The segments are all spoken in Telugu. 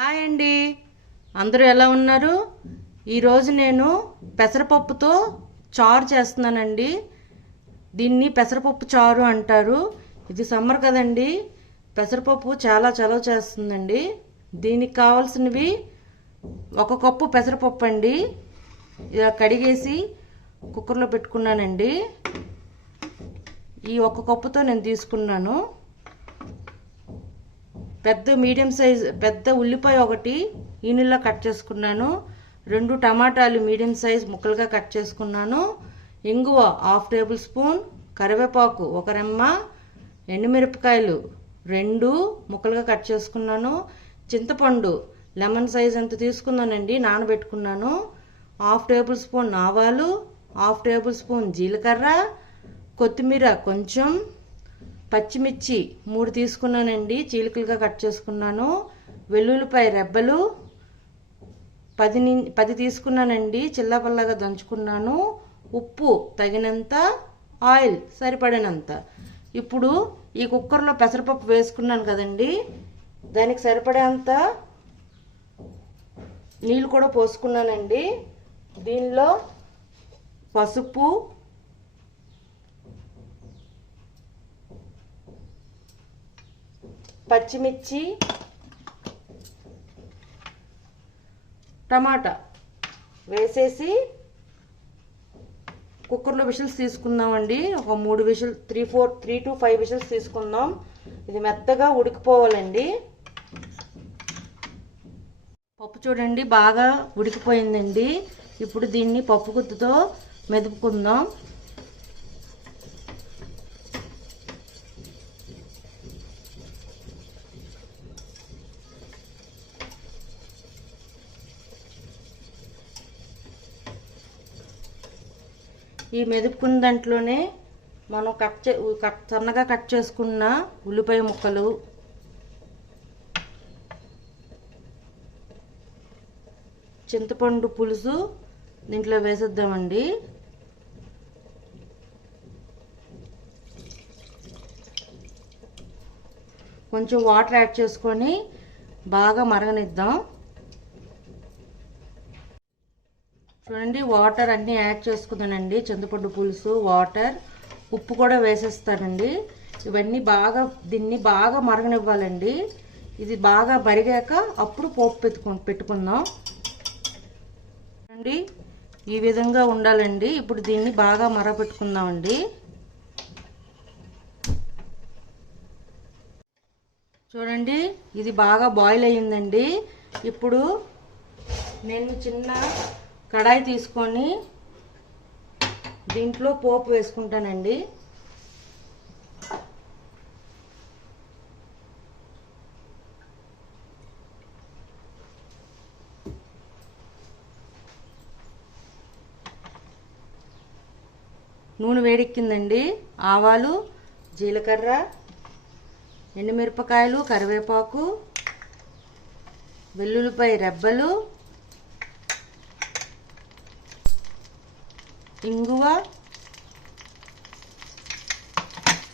హాయ్ అండి, అందరూ ఎలా ఉన్నారు? ఈరోజు నేను పెసరపప్పుతో చారు చేస్తున్నానండి. దీన్ని పెసరపప్పు చారు అంటారు. ఇది సమ్మర్ కదండి, పెసరపప్పు చాలా చలవ చేస్తుందండి. దీనికి కావాల్సినవి 1 కప్పు పెసరపప్పు అండి. ఇలా కడిగేసి కుక్కర్లో పెట్టుకున్నానండి. ఈ 1 కప్పుతో నేను తీసుకున్నాను. మీడియం సైజ్ పెద్ద ఉల్లిపాయ ఒకటి ఈనుల్లా కట్ చేసుకున్నాను. 2 టమాటాలు మీడియం సైజ్ ముక్కలుగా కట్ చేసుకున్నాను. ఇంగువ 1/2 టేబుల్ స్పూన్, కరివేపాకు 1 రెమ్మ, ఎండుమిరపకాయలు 2 ముక్కలుగా కట్ చేసుకున్నాను. చింతపండు లెమన్ సైజ్ అంత తీసుకున్నానండి, నానబెట్టుకున్నాను. 1/2 టేబుల్ స్పూన్ ఆవాలు, 1/2 టేబుల్ స్పూన్ జీలకర్ర, కొత్తిమీర కొంచెం, పచ్చిమిర్చి 3 తీసుకున్నానండి, చీలికలుగా కట్ చేసుకున్నాను. వెల్లుల్లిపాయ రెబ్బలు 10 తీసుకున్నానండి, చిల్లపల్లగా దంచుకున్నాను. ఉప్పు తగినంత, ఆయిల్ సరిపడినంత. ఇప్పుడు ఈ కుక్కర్లో పెసరపప్పు వేసుకున్నాను కదండి, దానికి సరిపడేంత నీళ్ళు కూడా పోసుకున్నానండి. దీనిలో పసుపు, పచ్చిమిర్చి, టమాటా వేసేసి కుక్కర్లో విజిల్స్ తీసుకుందామండి. ఒక 3 విజిల్ 3 to 5 విజిల్స్ తీసుకుందాం. ఇది మెత్తగా ఉడికిపోవాలండి. పప్పు చూడండి బాగా ఉడికిపోయిందండి. ఇప్పుడు దీన్ని పప్పు గుత్తుతో మెదుపుకుందాం. ఈ మెదుపుకున్న దాంట్లోనే మనం సన్నగా కట్ చేసుకున్న ఉల్లిపాయ ముక్కలు, చింతపండు పులుసు దీంట్లో వేసేద్దామండి. కొంచెం వాటర్ యాడ్ చేసుకొని బాగా మరగనిద్దాం. చూడండి వాటర్ అన్నీ యాడ్ చేసుకున్నానండి. చింతపండు పులుసు, వాటర్, ఉప్పు కూడా వేసేస్తానండి. ఇవన్నీ దీన్ని బాగా మరగనివ్వాలండి. ఇది బాగా మరిగాక అప్పుడు పోపు పెట్టుకుందాం. చూడండి ఈ విధంగా ఉండాలండి. ఇప్పుడు దీన్ని బాగా మరగపెట్టుకుందామండి. చూడండి ఇది బాగా బాయిల్ అయ్యిందండి. ఇప్పుడు నేను చిన్న కడాయి తీసుకొని దీంట్లో పోపు వేసుకుంటానండి. నూనె వేడెక్కిందండి. ఆవాలు, జీలకర్ర, ఎండుమిరపకాయలు, కరివేపాకు, వెల్లుల్లిపాయ రెబ్బలు, ఇంగువ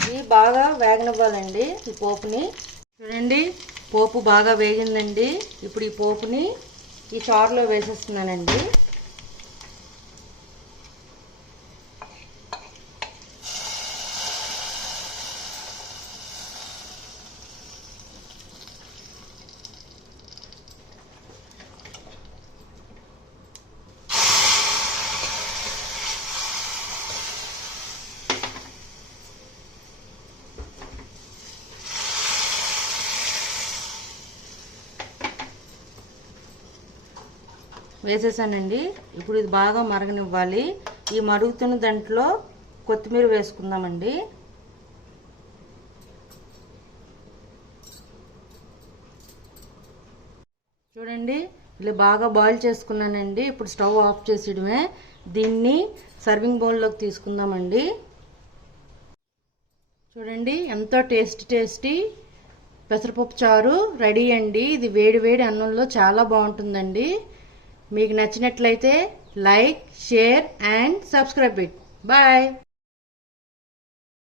ఇవి బాగా వేగనివ్వాలండి. ఈ పోపుని చూడండి పోపు బాగా వేగిందండి. ఇప్పుడు ఈ పోపుని ఈ చారులో వేసేస్తున్నానండి. వేసేసానండి. ఇప్పుడు ఇది బాగా మరగనివ్వాలి. ఈ మరుగుతున్న దాంట్లో కొత్తిమీర వేసుకుందామండి. చూడండి ఇలా బాగా బాయిల్ చేసుకున్నానండి. ఇప్పుడు స్టవ్ ఆఫ్ చేసేయడమే. దీన్ని సర్వింగ్ బౌల్లోకి తీసుకుందామండి. చూడండి ఎంతో టేస్టీ పెసరపప్పు చారు రెడీ అండి. ఇది వేడి వేడి అన్నంలో చాలా బాగుంటుందండి. మీకు నచ్చినట్లయితే like, share and subscribe it. Bye.